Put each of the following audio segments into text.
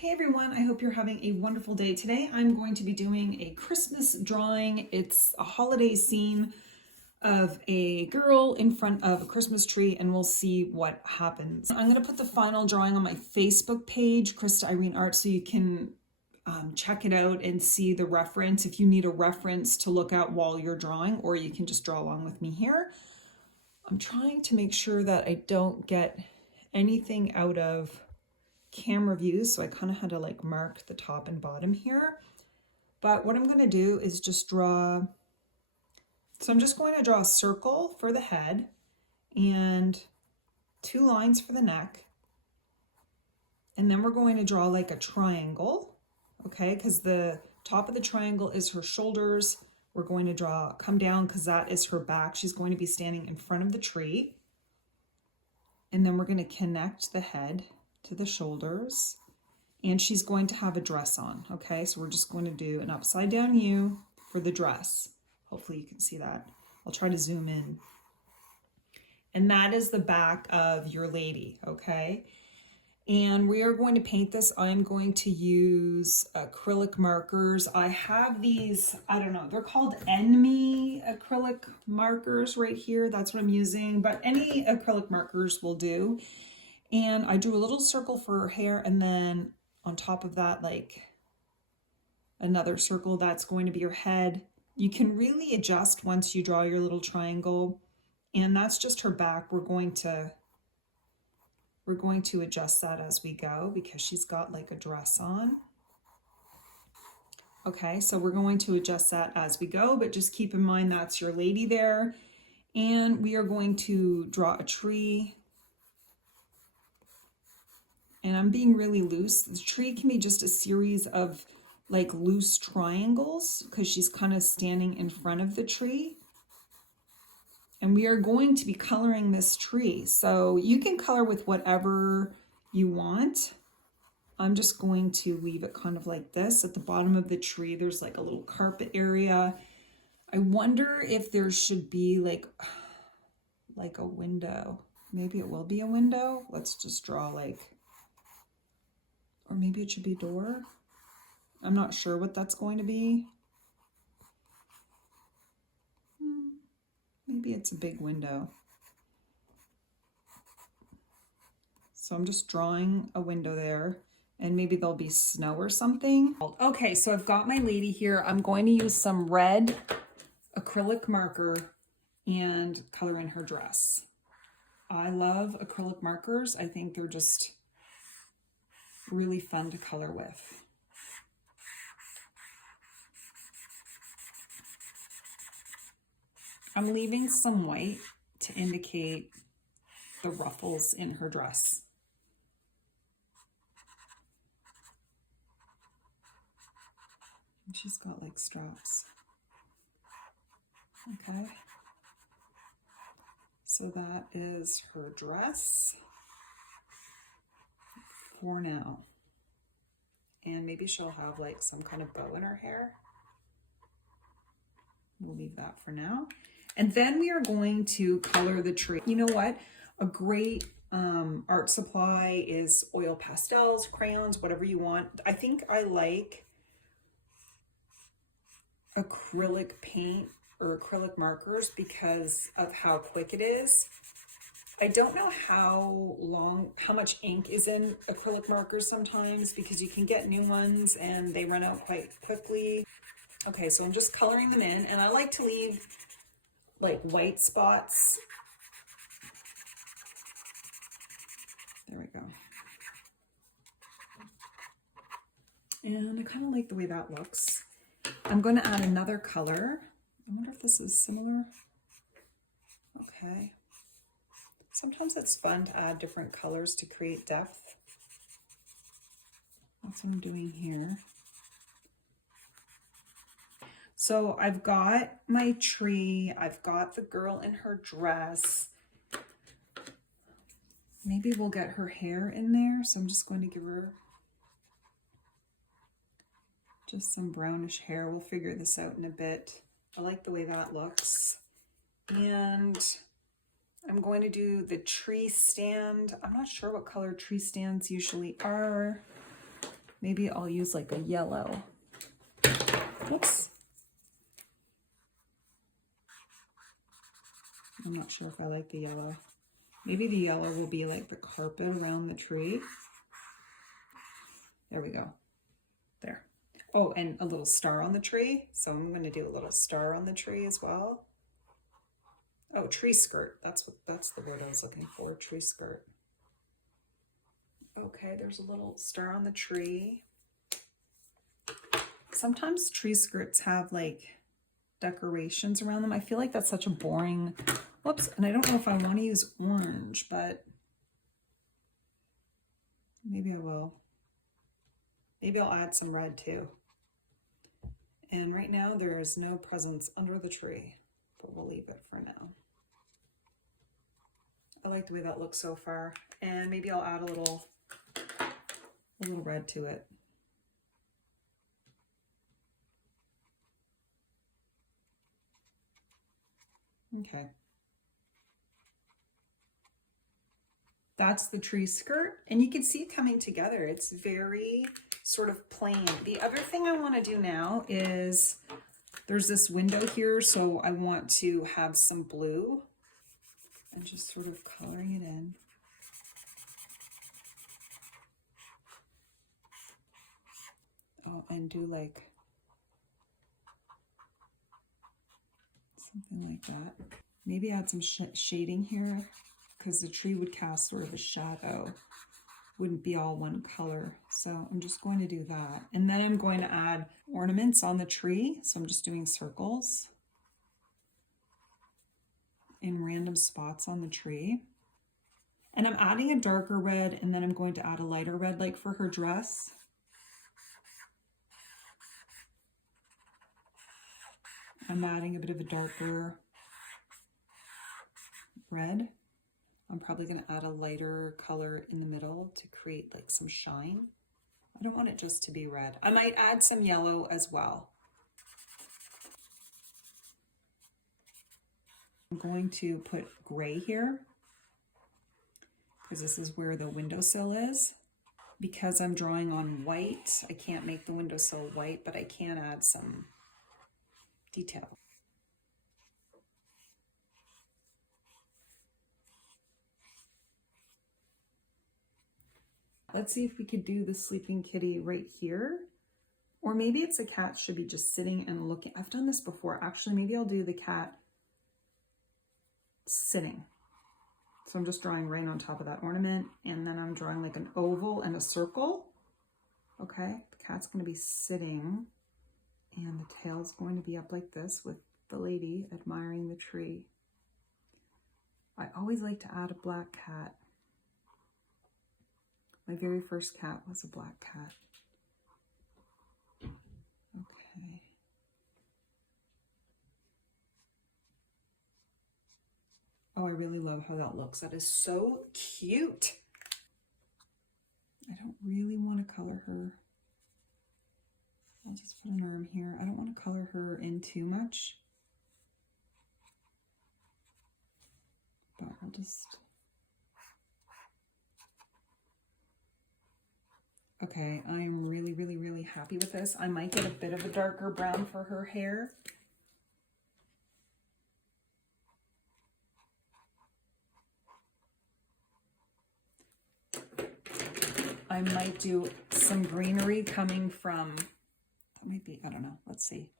Hey everyone, I hope you're having a wonderful day. Today I'm going to be doing a Christmas drawing. It's a holiday scene of a girl in front of a Christmas tree, and we'll see what happens. I'm going to put the final drawing on my Facebook page, Krista Irene Art, so you can check it out and see the reference if you need a reference to look at while you're drawing, or you can just draw along with me here. I'm trying to make sure that I don't get anything out of camera view, so I kind of had to like mark the top and bottom here. But what I'm going to do is just draw, so I'm just going to draw a circle for the head and 2 lines for the neck, and then we're going to draw like a triangle, okay, because the top of the triangle is her shoulders. We're going to draw, come down because that is her back. She's going to be standing in front of the tree, and then we're going to connect the head to the shoulders, and she's going to have a dress on. Okay, so we're just going to do an upside down U for the dress. Hopefully you can see that. I'll try to zoom in. And that is the back of your lady, okay? And we are going to paint this. I'm going to use acrylic markers. I have these, I don't know, they're called Enemy acrylic markers right here. That's what I'm using, but any acrylic markers will do. And I drew a little circle for her hair, and then on top of that, like another circle that's going to be her head. You can really adjust once you draw your little triangle, and that's just her back. We're going to adjust that as we go because she's got like a dress on. Okay, so we're going to adjust that as we go, but just keep in mind that's your lady there. And we are going to draw a tree. And I'm being really loose. The tree can be just a series of like loose triangles because she's kind of standing in front of the tree. And we are going to be coloring this tree. So you can color with whatever you want. I'm just going to leave it kind of like this. At the bottom of the tree, there's like a little carpet area. I wonder if there should be like a window. Maybe it will be a window. Let's just draw like, or maybe it should be a door. I'm not sure what that's going to be. Maybe it's a big window. So I'm just drawing a window there, and maybe there'll be snow or something. Okay, so I've got my lady here. I'm going to use some red acrylic marker and color in her dress. I love acrylic markers. I think they're just really fun to color with. I'm leaving some white to indicate the ruffles in her dress. And she's got like straps. Okay. So that is her dress for now. And maybe she'll have like some kind of bow in her hair. We'll leave that for now. And then we are going to color the tree. You know what? A great art supply is oil pastels, crayons, whatever you want. I think I like acrylic paint or acrylic markers because of how quick it is. I don't know how much ink is in acrylic markers sometimes because you can get new ones and they run out quite quickly. Okay, so I'm just coloring them in, and I like to leave like white spots. There we go. And I kind of like the way that looks. I'm going to add another color. I wonder if this is similar. Okay. Sometimes it's fun to add different colors to create depth. That's what I'm doing here. So I've got my tree, I've got the girl in her dress. Maybe we'll get her hair in there. So I'm just going to give her just some brownish hair. We'll figure this out in a bit. I like the way that looks. And I'm going to do the tree stand. I'm not sure what color tree stands usually are. Maybe I'll use like a yellow. Whoops. I'm not sure if I like the yellow. Maybe the yellow will be like the carpet around the tree. There we go. There. Oh, and a little star on the tree. So I'm going to do a little star on the tree as well. Oh, tree skirt. That's the word I was looking for. Tree skirt. Okay, there's a little star on the tree. Sometimes tree skirts have like decorations around them. I feel like that's such a boring, whoops, and I don't know if I want to use orange, but maybe I will. Maybe I'll add some red too. And right now there is no presents under the tree, but we'll leave it for now. I like the way that looks so far. And maybe I'll add a little red to it. Okay. That's the tree skirt, and you can see it coming together. It's very sort of plain. The other thing I want to do now is there's this window here, so I want to have some blue and just sort of coloring it in. Oh, and do like something like that. Maybe add some shading here, because the tree would cast sort of a shadow. Wouldn't be all one color. So I'm just going to do that. And then I'm going to add ornaments on the tree. So I'm just doing circles in random spots on the tree. And I'm adding a darker red, and then I'm going to add a lighter red, like for her dress. I'm adding a bit of a darker red. I'm probably going to add a lighter color in the middle to create like some shine. I don't want it just to be red. I might add some yellow as well. I'm going to put gray here because this is where the windowsill is. Because I'm drawing on white, I can't make the windowsill white, but I can add some detail. Let's see if we could do the sleeping kitty right here. Or maybe it's a cat should be just sitting and looking. I've done this before. Actually, maybe I'll do the cat sitting. So I'm just drawing right on top of that ornament, and then I'm drawing like an oval and a circle. Okay, the cat's going to be sitting, and the tail's going to be up like this with the lady admiring the tree. I always like to add a black cat. My very first cat was a black cat. Okay. Oh, I really love how that looks. That is so cute. I don't really want to color her. I'll just put an arm here. I don't want to color her in too much. But I'll just... Okay, I'm really, really, really happy with this. I might get a bit of a darker brown for her hair. I might do some greenery coming from, that might be, I don't know, let's see.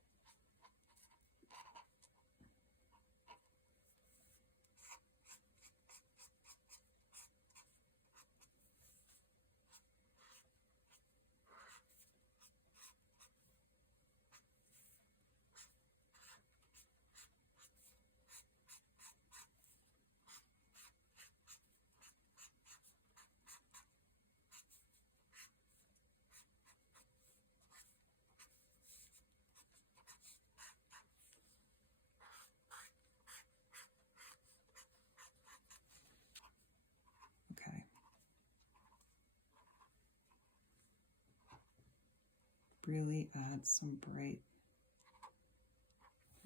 Really add some bright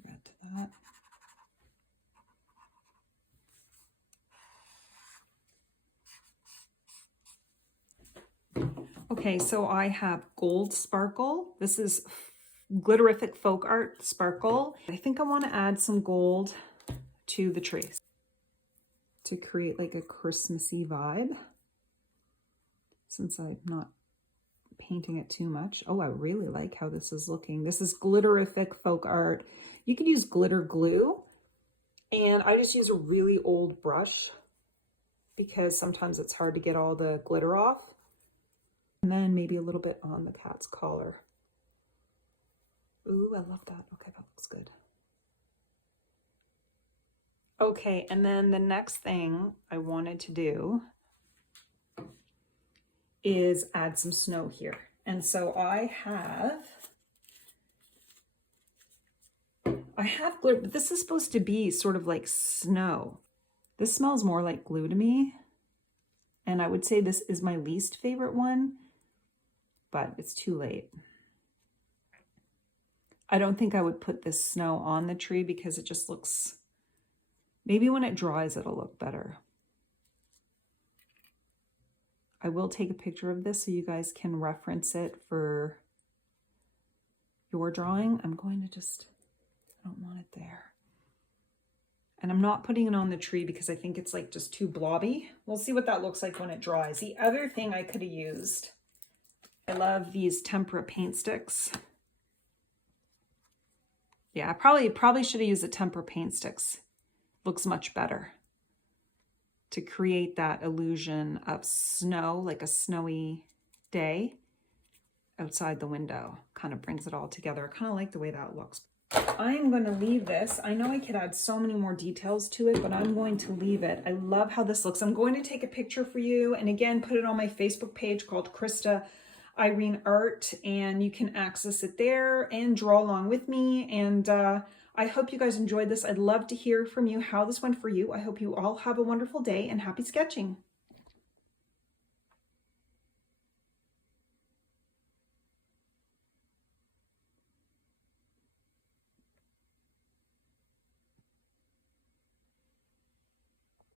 red to that. Okay, so I have gold sparkle. This is glitterific folk art sparkle. I think I want to add some gold to the tree to create like a Christmassy vibe, since I'm not painting it too much. Oh, I really like how this is looking. This is glitterific folk art. You could use glitter glue, and I just use a really old brush because sometimes it's hard to get all the glitter off. And then maybe a little bit on the cat's collar. Ooh, I love that. Okay, that looks good. Okay, and then the next thing I wanted to do is add some snow here. And so I have glitter, but this is supposed to be sort of like snow. This smells more like glue to me. And I would say this is my least favorite one, but it's too late. I don't think I would put this snow on the tree because it just looks, maybe when it dries, it'll look better. I will take a picture of this so you guys can reference it for your drawing. I'm going to just, I don't want it there. And I'm not putting it on the tree because I think it's like just too blobby. We'll see what that looks like when it dries. The other thing I could have used, I love these tempera paint sticks. Yeah, I probably should have used the tempera paint sticks. Looks much better to create that illusion of snow, like a snowy day outside the window. Kind of brings it all together. I kind of like the way that looks. I'm going to leave this. I know I could add so many more details to it, but I'm going to leave it. I love how this looks. I'm going to take a picture for you and again, put it on my Facebook page called Krista Irene Art, and you can access it there and draw along with me. And I hope you guys enjoyed this. I'd love to hear from you how this went for you. I hope you all have a wonderful day and happy sketching.